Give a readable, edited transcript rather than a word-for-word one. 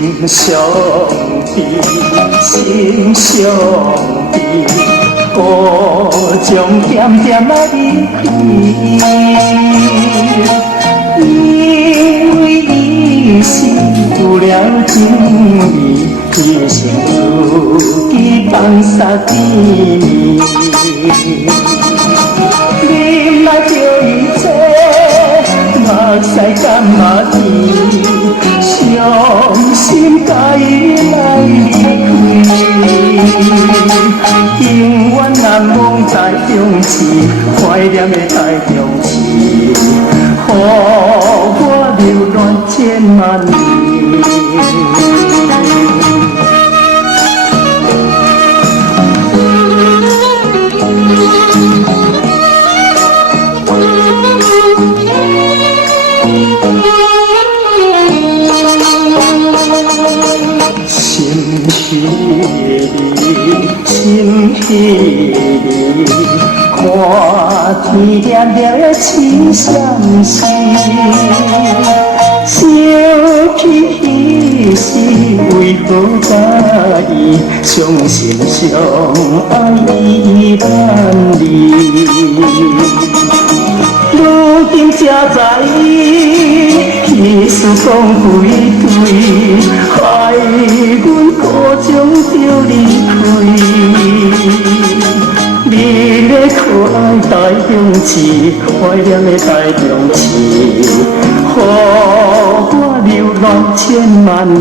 心上悲，心上悲，孤将点点啊离开，因为伊是有了情意，伊想自己放下甜蜜，你来着一切。目屎干嘛甜，伤心甲伊来离开，永远难忘台中市，怀念的台中市，予我流恋千万年。心稀里，心稀里，看天点点的痴相思，想起彼时为何甲伊相心相爱依然离，如今才知。意思讲几对，害阮孤将着离开。你的可爱台中市，怀念的台中市，予我流恋千万年。